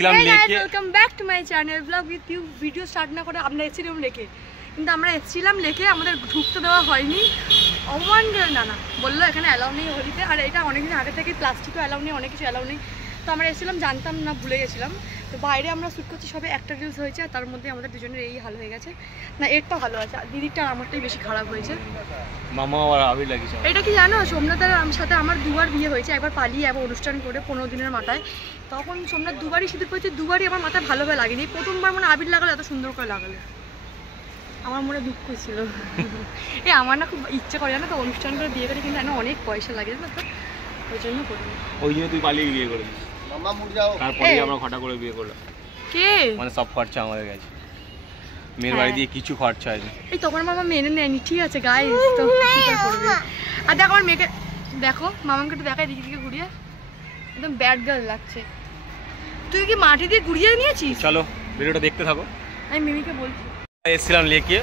Welcome back to my channel blog with you. Video start না করে আমরা এসেছিলাম লেকে, কিন্তু আমরা এসেছিলাম লেকে, আমাদের ঢুকতে দেওয়া হয়নি। অপমান করে না বললো এখানে অ্যালাউ নেই হোলিতে, আর এটা অনেকদিন আগে থেকে প্লাস্টিকও অ্যালাউ নেই, অনেক কিছু অ্যালাউ নেই। তো আমরা এসেছিলাম, জানতাম না, ভুলে গেছিলাম। তো বাইরে আমরা শ্যুট করছি, সবে একটা রিলস হয়েছে, আর তার মধ্যে আমাদের দুজনের এই হাল হয়ে গেছে। না এরটা ভালো আছে, দিদিরটা আর আমারটাই বেশি খারাপ হয়েছে। মামা আবার আবির লাগিয়েছে। এটা কি জানো, সোমনাথের সাথে আমার দুবার বিয়ে হয়েছে, একবার পালিয়ে একবার অনুষ্ঠান করে 15 দিনের মাথায়। তখন সোমনাথ দুবারই সিঁদুর পড়েছে, দুবারই আমার মাথায় ভালোভাবে লাগেনি। প্রথমবার মানে আবির লাগালো, এত সুন্দর করে লাগালো, আমার মনে দুঃখ ছিল। আমার না খুব ইচ্ছে করে জানো তো অনুষ্ঠান করে বিয়ে করে, কিন্তু না অনেক পয়সা লাগে না, তো ওই জন্য করি। ওই জন্য তুই পালিয়ে বিয়ে করবি, তারপরে আমরা খটা করে বিয়ে করলাম। কে মানে সব খরচা আমাদের গেছে, মেয়ের বাড়ি দিয়ে কিছু খরচা হয়নি। এই তখন মামা মেনে নেয়নি, ঠিক আছে গাইস, তো কি করবে। আর দেখো আমার মেয়েকে দেখো, মামাকে একটু দেখাই দিকে দিকে ঘুরিয়ে, একদম ব্যাড গার্ল লাগছে। তুই কি মাটি দিয়ে ঘুরিয়ে নিয়েছিস? চলো ভিডিওটা দেখতে থাকো। আমি মিমিকে বলছি এসেছিলাম লেকে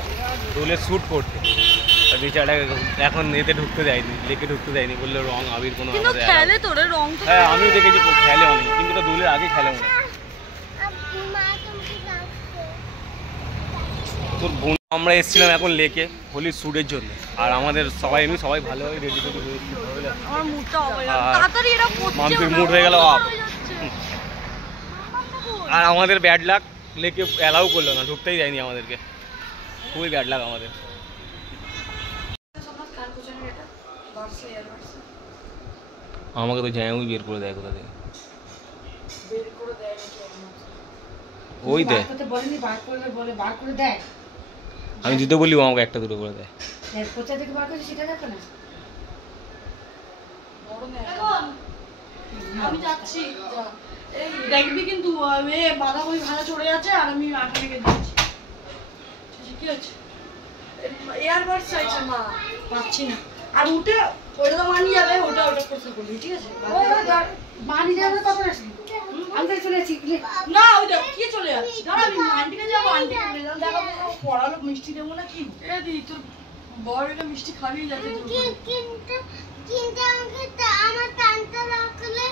দোলের শ্যুট করতে, আর বিচারটা এখন এতে ঢুকতে দেয়নি, লেকে ঢুকতে দেয়নি, বললো রং আবির কোনো আমাদের খেলে তোরে রং তো। হ্যাঁ আমিও দেখেছি খেলে অনেক, কিন্তু ওটা দোলের আগে খেলে অনেক। তোর বোন আমরা এসেছিলাম এখন লেকে হোলির শ্যুটের জন্য, আর আমাদের সবাই এমনি সবাই ভালোভাবে রেডি টেডি হয়েছি। আমার মুডটা তাড়াতাড়ি এরা করছে, মাম্পির মুড হয়ে গেল আপ। আর আমাদের ব্যাড লাক, লেকে অ্যালাউ করলো না, ঢুকতেই যায়নি আমাদেরকে, খুবই ব্যাড লাক আমাদের। আমাকে তো জামাই বের করে দেয় কোথা থেকে, ওই দেয়, আমি দিতে বলি ও আমাকে একটা দুটো করে দেয়। আমি যাচ্ছি, দেখবি কিন্তু বাঁধাকপি ভাজা চড়ে যাচ্ছে, আর আমি আটা রেখে দিচ্ছি। কি হচ্ছে, এয়ারবাড চাইছে মা, পাচ্ছি না। আর উঠে ওটা তো মানি যাবে, ওটা করতে বলবি, ঠিক আছে? মানি যাবে কত আসবি, আমি চলে যাচ্ছি না, ওই দেখ কি চলে যাচ্ছি, দাঁড়া আমি আন্টিকে যাবো, আন্টিকে রেজাল্ট দেখাবো, পড়ালো মিষ্টি দেবো না কি? এ দিদি তোর বড় এটা মিষ্টি খাবিয়ে যাচ্ছে, কিন্তু আমাকে আমার টানতে রাখলে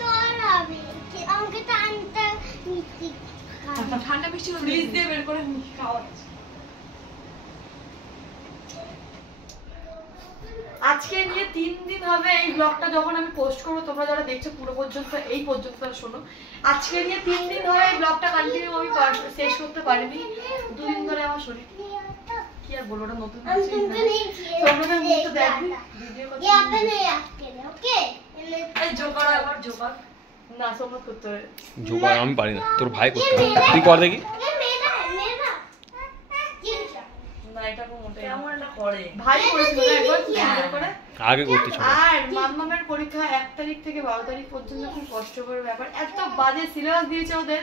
তোর হবে, আমাকে টানতে মিষ্টি ঠান্ডা মিষ্টি ফ্রিজ দিয়ে বের করে খাওয়া। আজকে নিয়ে 3 দিন হবে এই ব্লগটা যখন আমি পোস্ট করবো, তোমরা যারা দেখছো পুরো পর্যন্ত এই পর্যন্ত শোনো। আজকে নিয়ে 3 দিন ধরে এই ব্লগটা কন্টিনিউ আমি শেষ করতে পারিনি। 2 দিন ধরে আমার শরীর কি আর বলবো, ওটা নতুন তোমরা মুখটা দেখবি ভিডিও করতে। ওকে এই জোকার আবার জোকার না, সমাজ করতে হবে জোকার আমি পারি না, তোর ভাই করতে হবে, তুই কর দেখি। আগে করতে ছিল। আর মামামের পরীক্ষা 1 তারিখ থেকে 12 তারিখ পর্যন্ত খুব কষ্টকর ব্যাপার, এত বাজে সিলেবাস দিয়েছে ওদের।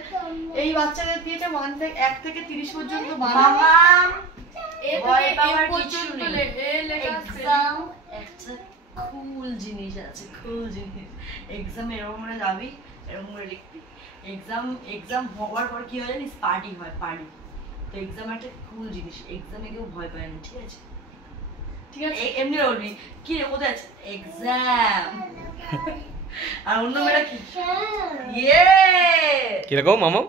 এই বাচ্চাদের দিয়েছে 1 থেকে 30 পর্যন্ত। মামাম কুল জিনিস আছে, কুল জিনিস। এক্সাম এরকম করে যাবি, এরকম করে লিখবি। এক্সাম হওয়ার পর কি হয় জানিস, পার্টি হয়, পার্টি। তো এক্সাম একটা কুল জিনিস, এক্সামে কেউ ভয় পায় না, ঠিক আছে? ঠিক আছে, এমনি বলবি কি রে কোথায় আছে এক্সাম, আর অন্য মেয়েরা কি ইয়ে কিরকম মামা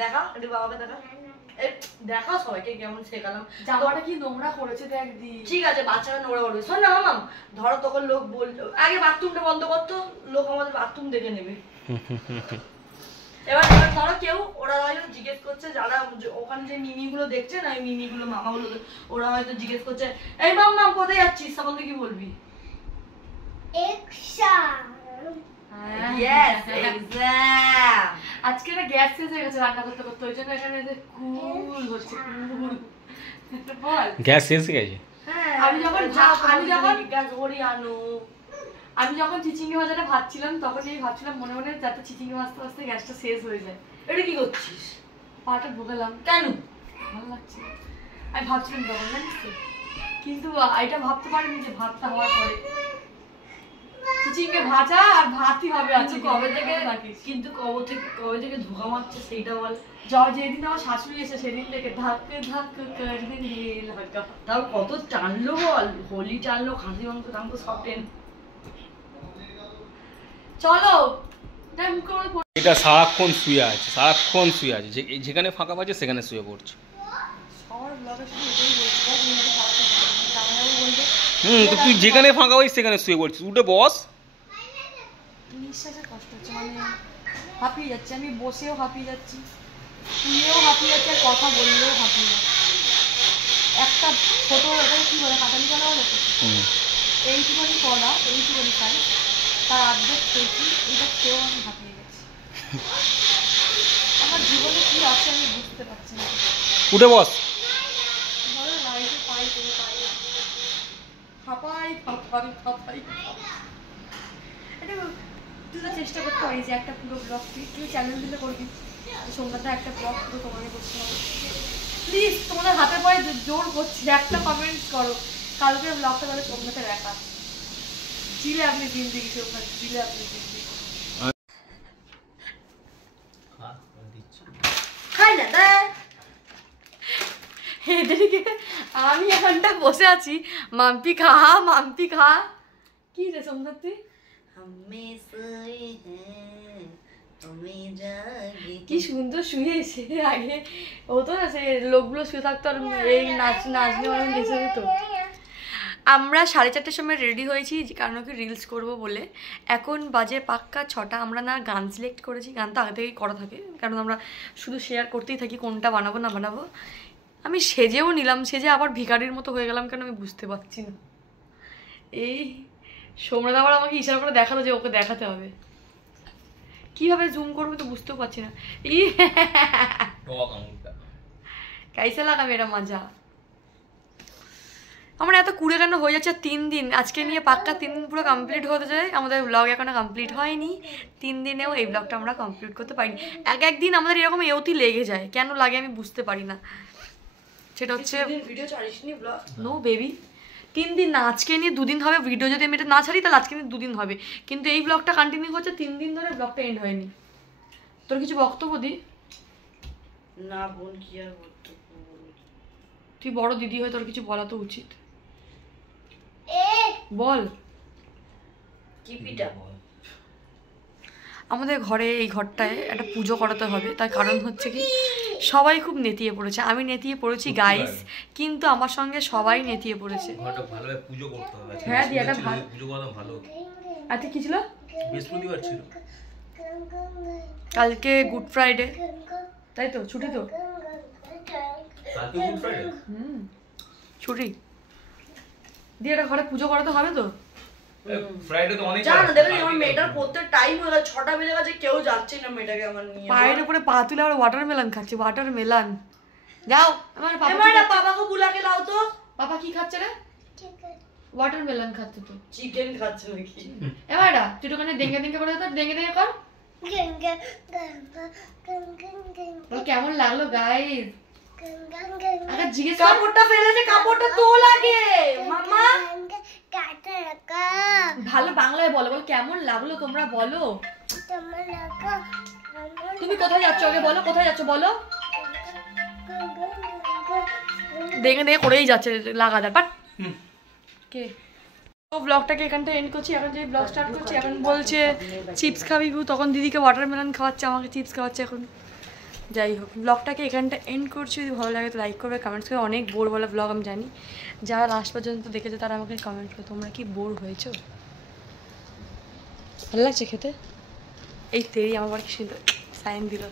দেখা, একটু বাবাকে দেখা, দেখা সবাইকে কেমন শেখালাম। জামাটা কি নোংরা করেছে দেখ দি, ঠিক আছে বাচ্চারা নোংরা করবে। শোন না মামাম, ধরো তখন লোক বলতো আগে বাথরুমটা বন্ধ করতো, লোক আমাদের বাথরুম দেখে নেবে। এবার ধরো কেউ, ওরা হয়তো জিজ্ঞেস করছে, যারা ওখানে যে মিমিগুলো দেখছে না, এই মিমিগুলো মামাগুলো, ওরা হয়তো জিজ্ঞেস করছে এই মাম্মাম কোথায় যাচ্ছিস, তখন তুই কি বলবি? আজকে না গ্যাস শেষ হয়ে গেছে রান্না করতে করতে, ওই জন্য এখানে কুল হচ্ছে, বল গ্যাস শেষ হয়ে গেছে। হ্যাঁ আমি যখন চিচিঙ্গি ভাজাটা ভাজছিলাম, তখন এই ভাবছিলাম মনে মনে যাতে চিচিঙ্গি ভাজতে ভাজতে গ্যাসটা শেষ হয়ে যায়। এটা কি করছিস? পাটা ঢুকালাম কেন, ভালো লাগছে, আমি ভাবছিলাম তখন জানিস তো, কিন্তু এটা ভাবতে পারিনি যে ভাতটা হওয়ার পরে চিচিঙ্গে ভাজা আর ভাতই হবে। আছে কবে থেকে, কিন্তু কবে থেকে ধোঁকা মারছে সেইটা বল। যেদিন আমার শাশুড়ি এসে সেদিন থেকে ধাক্কে ধাক্কে লাগা, তাও কত টানলো বল, হোলি টানলো, খাসি মাংস টানলো, সব টেন। চলো হ্যাঁ মুখে আমার পড়ে- এটা সারাক্ষণ শুয়ে আছে, সারাক্ষণ শুয়ে আছে, যেখানে ফাঁকা পাচ্ছে সেখানে শুয়ে পড়ছে। সবার ব্লগে শুধু এটাই বলছে, বল তুমি আমাকে খাওয়াতে পারবে না। জামাইবাবু বলবে, তো তুই যেখানে ফাঁকা পাইস সেখানে শুয়ে পড়ছিস, উঠে বস। নিঃশ্বাসে কষ্ট হচ্ছে, মানে হাঁপিয়ে যাচ্ছে, আমি বসেও হাঁপিয়ে যাচ্ছি, শুয়েও হাঁপিয়ে যাচ্ছে, আর কথা বললেও হাঁপিয়ে যাচ্ছে। একটা ছোট এটাকে কি বলে, কাটালি কলা বলে তো, এইটুখানি কলা, এইটুখানি খাই, তার অর্ধেক খেয়েছি, এটা খেয়েও আমি হাঁপিয়ে গেছি। আমার জীবনে কি আছে আমি বুঝতে পারছি না। উঠে বস। ধরো লাইফে পাই করে পাই না। ফাঁপাই ফাঁপাই ফাঁপাই। এটা তুই তো চেষ্টা করতে পারিস যে একটা পুরো ব্লগ তুই চ্যানেল দিলে করবি, সোমনাথা একটা ব্লগ পুরো তোমাকে করতে হবে। প্লিজ তোমাদের হাতে পায়ে জোর করছি, একটা কমেন্ট করো কালকে ব্লগটা তাহলে সোমনাথের একা জিলে আপনি জিন্দিগি, সোমনাথ জিলে আপনি জিন্দিগি। খাই না দেখ এদেরকে, আমি এখানটা বসে আছি, মাম্পি খা মাম্পি খা। কি রে সোমনাথ তুই কি সুন্দর শুয়েছে, আগে হতো না সে লোকগুলো শুয়ে থাকতো আর এই নাচলে মানুষ দেখে যেত। আমরা 4:30টার সময় রেডি হয়েছি কারণ ওকে রিলস করবো বলে। এখন বাজে পাক্কা 6টা। আমরা না গান সিলেক্ট করেছি, গান তো আগে থেকেই করা থাকে, কারণ আমরা শুধু শেয়ার করতেই থাকি কোনটা বানাবো না বানাবো। আমি সেজেও নিলাম, সেজে আবার ভিখারির মতো হয়ে গেলাম কেন আমি বুঝতে পারছি না। এই সোমনাথ আবার আমাকে ইশারা করে দেখালো যে ওকে দেখাতে হবে, কিভাবে জুম করবো তো বুঝতেও পারছি না। কাইসা লাগা মেরা মজা। আমরা এত কুড়ে কেন হয়ে যাচ্ছে 3 দিন, আজকে নিয়ে পাক্কা 3 দিন পুরো কমপ্লিট হতে যায়। আমাদের ব্লগ এখনো কমপ্লিট হয়নি, 3 দিনেও এই ব্লগটা আমরা কমপ্লিট করতে পারিনি। একদিন আমাদের এরকম এওতি লেগে যায়, কেন লাগে আমি বুঝতে পারি না। সেটা হচ্ছে ভিডিও ছাড়িসনি ব্লগ, নো বেবি 3 দিন না, আজকে নিয়ে 2 দিন হবে ভিডিও। যদি আমি এটা না ছাড়ি তাহলে আজকে নিয়ে 2 দিন হবে, কিন্তু এই ব্লগটা কন্টিনিউ হচ্ছে 3 দিন ধরে, ব্লগটা এন্ড হয়নি। তোর কিছু বক্তব্য দি না বোন, কি আর বক্তব্য বলবো? তুই বড় দিদি হয়ে তোর কিছু বলা তো উচিত, বল। কি পিটা? আমাদের ঘরে এই ঘরটায় একটা পুজো করাতে হবে, তার কারণ হচ্ছে কি সবাই খুব নেতিয়ে পড়েছে, আমি নেতিয়ে পড়েছি গাইস, কিন্তু আমার সঙ্গে সবাই নেতিয়ে পড়েছে। ঘরটা ভালোভাবে পুজো করতে হবে। হ্যাঁ দি এটা ভালো পুজো করা ভালো। আজকে কি ছিল? বৃহস্পতিবার ছিল। কালকে গুড ফ্রাইডে, তাই তো? ছুটি তো? কালকে গুড ফ্রাইডে। ছুটি দিয়ে এটা ঘরে পুজো করাতে হবে তো। ফ্রাইডে তো অনেক জানো দেখো আমার মেয়েটার পড়তে টাইম হয়ে গেছে, 6টা বেজে গেছে, কেউ যাচ্ছে না মেয়েটাকে আমার নিয়ে। পায়ের উপরে পা তুলে আবার ওয়াটারমেলন খাচ্ছে, ওয়াটারমেলন। যাও আমার পাপা, এবার বাবাকে বুলাকে লাও তো। পাপা কি খাচ্ছে রে? ওয়াটারমেলন খাচ্ছে তো। চিকেন খাচ্ছে নাকি? এবার তুই ওখানে দেঙ্গে দেঙ্গে করে তো, দেঙ্গে দেঙ্গে কর। বল কেমন লাগলো গাইস? আগে জিজ্ঞেস কর। কাপড়টা ফেলেছে, কাপড়টা তোল আগে মামা। ভালো বাংলায় বলো, বল কেমন লাগলো তোমরা বলো। তুমি কোথায় যাচ্ছ আগে বলো, কোথায় যাচ্ছ বলো। দেখে দেখে করেই যাচ্ছে লাগাতার, বাট কে তো ব্লগটাকে এখানটা এন্ড করছি। এখন যে ব্লগ স্টার্ট করছি, এখন বলছে চিপস খাবি, তখন দিদিকে ওয়াটারমেলন খাওয়াচ্ছে, আমাকে চিপস খাওয়াচ্ছে। এখন যাই হোক, ব্লগটাকে এখানটা এন্ড করছি। যদি ভালো লাগে তো লাইক করবে, কমেন্টস করবে। অনেক বোর বলা ব্লগ আমি জানি, যারা লাস্ট পর্যন্ত দেখেছো তারা আমাকে কমেন্ট করো তোমরা কি বোর হয়েছো। ভালো লাগছে খেতে? এই তেরি আমার কি সুন্দর সাইন দিল।